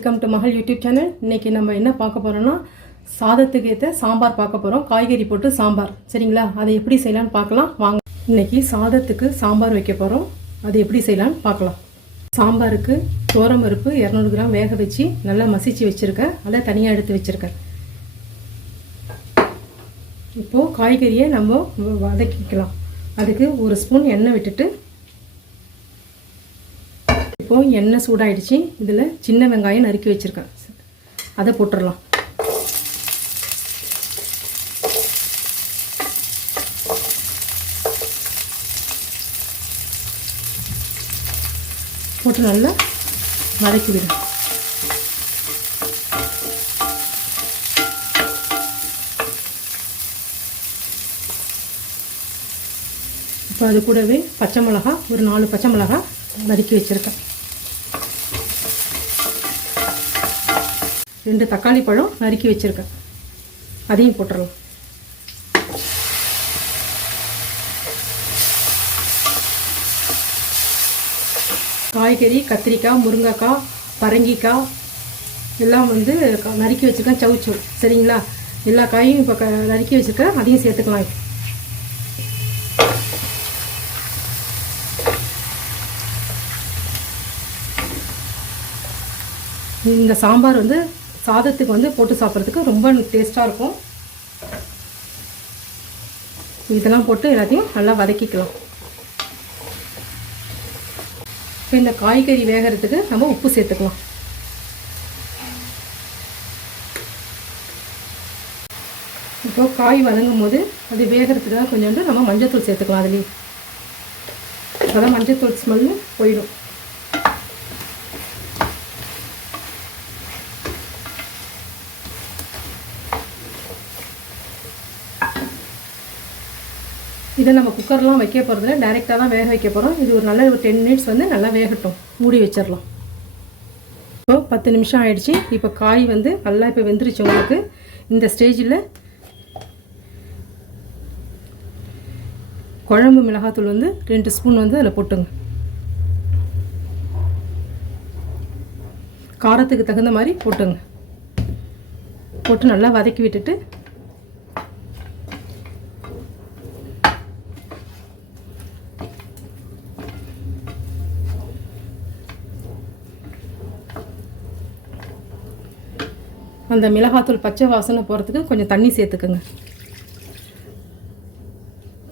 Welcome to மகள் YouTube channel. இன்றைக்கி நம்ம என்ன பார்க்க போகிறோம்னா சாதத்துக்கு ஏற்ற சாம்பார் பார்க்க போகிறோம். காய்கறி போட்டு சாம்பார். சரிங்களா? அதை எப்படி செய்யலான்னு பார்க்கலாம் வாங்க. இன்றைக்கி சாதத்துக்கு சாம்பார் வைக்க போகிறோம். அது எப்படி செய்யலான்னு பார்க்கலாம். சாம்பாருக்கு பருப்பு 200 கிராம் வேக வச்சு நல்லா மசிச்சு வச்சுருக்கேன். அதை தனியாக எடுத்து வச்சுருக்கேன். இப்போது காய்கறியை நம்ம வதக்கிக்கலாம். அதுக்கு 1 ஸ்பூன் எண்ணெய் விட்டுட்டு, இப்போது எண்ணெய் சூடாயிடுச்சு. இதில் சின்ன வெங்காயம் நறுக்கி வச்சுருக்கேன். அதை போட்டுடலாம். போட்டு நல்லா வதக்கி விடும். இப்போ அது கூடவே பச்சை மிளகா, ஒரு 4 பச்சை மிளகா நறுக்கி வச்சுருக்கேன். 2 தக்காளி பழம் நறுக்கி வச்சுருக்கேன். அதையும் போட்டுடலாம். காய்கறி கத்திரிக்காய், முருங்கைக்காய், பரங்கிக்காய் எல்லாம் நறுக்கி வச்சுருக்கேன். சவுச்சோ. சரிங்களா? எல்லா காயும் இப்போ நறுக்கி வச்சுருக்கேன். அதையும் சேர்த்துக்கலாம். இந்த சாம்பார் சாதத்துக்கு போட்டு சாப்பிட்றதுக்கு ரொம்ப டேஸ்ட்டாக இருக்கும். இதெல்லாம் போட்டு எல்லாத்தையும் நல்லா வதக்கிக்கலாம். இப்போ இந்த காய்கறி வேகிறதுக்கு நம்ம உப்பு சேர்த்துக்கலாம். இப்போ காய் வதங்கும் போது அது வேகிறதுக்காக கொஞ்சோண்டு நம்ம மஞ்சள்தூள் சேர்த்துக்கலாம். அதுலேயே அதான் மஞ்சள்தூள் ஸ்மெல்லு போயிடும். இதை நம்ம குக்கர்லாம் வைக்க போகிறதில்ல, டைரெக்டாக தான் வேக வைக்க போகிறோம். இது ஒரு 10 மினிட்ஸ் நல்லா வேகட்டும். மூடி வச்சிடலாம். இப்போ 10 நிமிஷம் ஆயிடுச்சு. இப்போ காய் நல்லா இப்போ வெந்துருச்சு. உங்களுக்கு இந்த ஸ்டேஜில் குழம்பு மிளகாத்தூள் 2 ஸ்பூன் அதில் போட்டுங்க. காரத்துக்கு தகுந்த மாதிரி போட்டுங்க. போட்டு நல்லா வதக்கி விட்டுட்டு, அந்த மிளகாத்தூள் பச்சை வாசனை போகிறதுக்கு கொஞ்சம் தண்ணி சேர்த்துக்குங்க.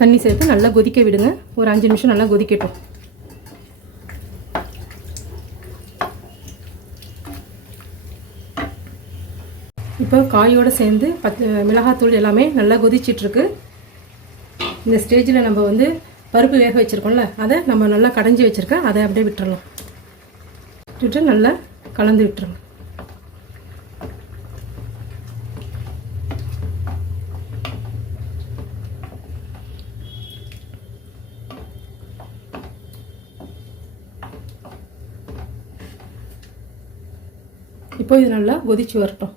தண்ணி சேர்த்து நல்லா கொதிக்க விடுங்க. ஒரு 5 நிமிஷம் நல்லா கொதிக்கட்டும். இப்போ காயோடு சேர்ந்து மிளகாத்தூள் எல்லாமே நல்லா கொதிச்சிட்ருக்கு. இந்த ஸ்டேஜில் நம்ம பருப்பு வேக வச்சுருக்கோம்ல, அதை நம்ம நல்லா கடைஞ்சி வச்சுருக்கேன். அதை அப்படியே விட்டுறலாம். விட்டுட்டு நல்லா கலந்து விட்டுருங்க. இப்போ இது நல்லா கொதிச்சு வரட்டும்.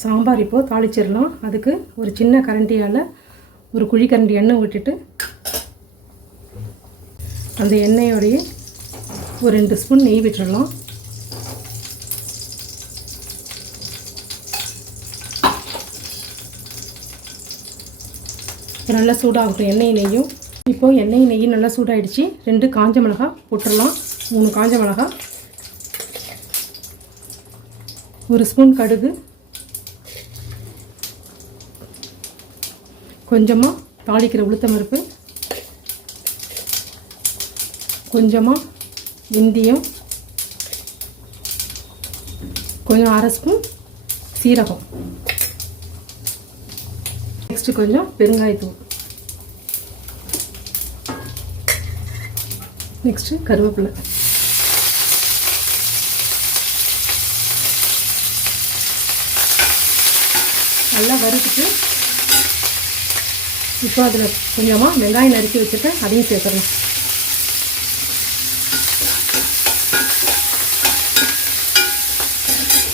சாம்பார் இப்போது தாளிச்சிடலாம். அதுக்கு ஒரு சின்ன கரண்டியால் ஒரு குழிக்கரண்டி எண்ணெய் விட்டுட்டு, அந்த எண்ணெயோடைய ஒரு 2 ஸ்பூன் நெய் விட்டுடலாம். இப்போ நல்லா சூடாகட்டும் எண்ணெய் நெய்யும். இப்போது எண்ணெய் நெய்யும் நல்லா சூடாகிடுச்சு. 2 காஞ்ச மிளகா போட்டுடலாம். 3 காஞ்ச மிளகா, 1 ஸ்பூன் கடுகு, கொஞ்சமாக தாளிக்கிற உளுத்தம்பருப்பு, கொஞ்சமாக வெந்தயம், கொஞ்சம் 1/2 ஸ்பூன் சீரகம், நெக்ஸ்ட்டு கொஞ்சம் பெருங்காயத்தூள், நெக்ஸ்ட்டு கருவேப்பிலை. நல்லா வறுத்துட்டு இப்போ அதில் கொஞ்சமாக வெங்காயம் நறுக்கி வச்சுருக்கேன். அதையும் சேர்த்துடலாம்.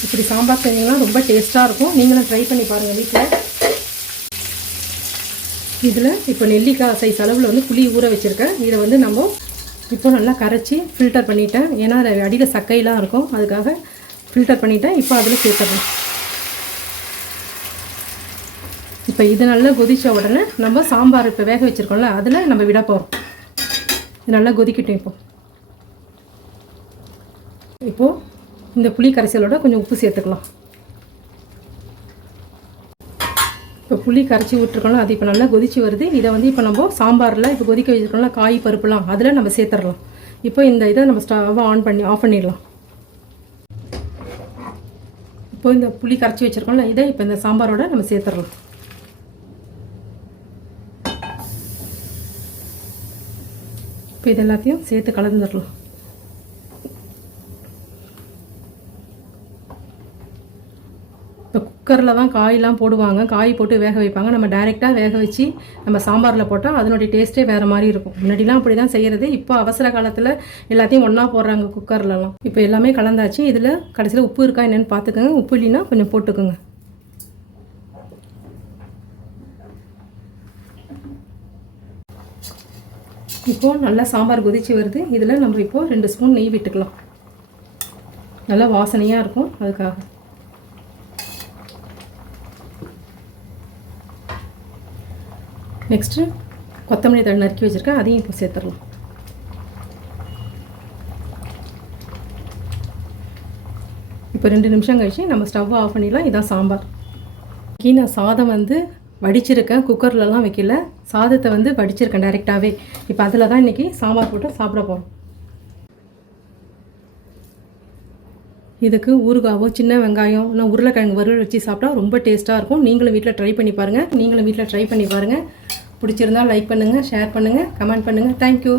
இப்படி சாம்பார் செஞ்சிங்கன்னா ரொம்ப டேஸ்ட்டாக இருக்கும். நீங்களும் ட்ரை பண்ணி பாருங்கள் வீட்டில். இதில் இப்போ நெல்லிக்காய் சைஸ் அளவில் புளி ஊற வச்சுருக்கேன். இதை நம்ம இப்போ நல்லா கரைச்சி ஃபில்டர் பண்ணிட்டேன். ஏன்னா அடியில் சக்கையெல்லாம் இருக்கும், அதுக்காக ஃபில்டர் பண்ணிட்டேன். இப்போ அதில் சேர்த்துடலாம். இப்போ இது நல்லா கொதித்த உடனே நம்ம சாம்பார் இப்போ வேக வச்சுருக்கோம்ல அதில் நம்ம விட போகிறோம். இது நல்லா கொதிக்கட்டும். இப்போது இந்த புளி கரைசலோட கொஞ்சம் உப்பு சேர்த்துக்கலாம். இப்போ புளி கரைச்சி விட்டுருக்கோம்ல அது இப்போ நல்லா கொதிச்சு வருது. இதை வந்து இப்போ நம்ம சாம்பாரில் இப்போ கொதிக்க வச்சுருக்கோம்ல காய் பருப்புலாம் அதில் நம்ம சேர்த்துடலாம். இப்போ இந்த இதை நம்ம ஸ்டவ்வை ஆஃப் பண்ணிடலாம். இப்போ இந்த புளி கரைச்சி வச்சுருக்கோம்ல இதை இப்போ இந்த சாம்பாரோட நம்ம சேர்த்துடலாம். இப்போ இது எல்லாத்தையும் சேர்த்து கலந்துடலாம். இப்போ குக்கரில் தான் காயெலாம் போடுவாங்க, காய் போட்டு வேக வைப்பாங்க. நம்ம டைரெக்டாக வேக வச்சு நம்ம சாம்பாரில் போட்டால் அதனுடைய டேஸ்ட்டே வேறு மாதிரி இருக்கும். முன்னாடிலாம் அப்படி தான் செய்கிறது. இப்போ அவசர காலத்தில் எல்லாத்தையும் ஒன்றா போடுறாங்க குக்கர்லலாம். இப்போ எல்லாமே கலந்தாச்சு. இதில் கடைசியில் உப்பு இருக்கா என்னென்னு பார்த்துக்கோங்க. உப்பு இல்லைன்னா கொஞ்சம் போட்டுக்கோங்க. இப்போது நல்லா சாம்பார் கொதிச்சு வருது. இதில் நம்ம இப்போது 2 ஸ்பூன் நெய் விட்டுக்கலாம். நல்லா வாசனையாக இருக்கும், அதுக்காக. நெக்ஸ்ட்டு கொத்தமல்லி தழை நறுக்கி வச்சுருக்கேன், அதையும் இப்போ சேர்த்துடலாம். இப்போ 2 நிமிஷம் கழிச்சு நம்ம ஸ்டவ்வை ஆஃப் பண்ணிடலாம். இதான் சாம்பார். இன்றைக்கி நான் சாதம் வந்து வடிச்சிருக்கேன், குக்கர்லலாம் வைக்கல. சாதத்தை வந்து வடிச்சிருக்கேன் டைரெக்டாகவே. இப்போ அதில் தான் இன்றைக்கி சாம்பார் போட்டு சாப்பிட போகிறோம். இதுக்கு ஊறுகாவோ சின்ன வெங்காயம் இன்னும் உருளைக்கிழங்கு வறுவல் வச்சு சாப்பிட்டா ரொம்ப டேஸ்ட்டாக இருக்கும். நீங்களும் வீட்டில் ட்ரை பண்ணி பாருங்கள். பிடிச்சிருந்தால் லைக் பண்ணுங்கள், ஷேர் பண்ணுங்கள், கமெண்ட் பண்ணுங்கள். தேங்க்யூ.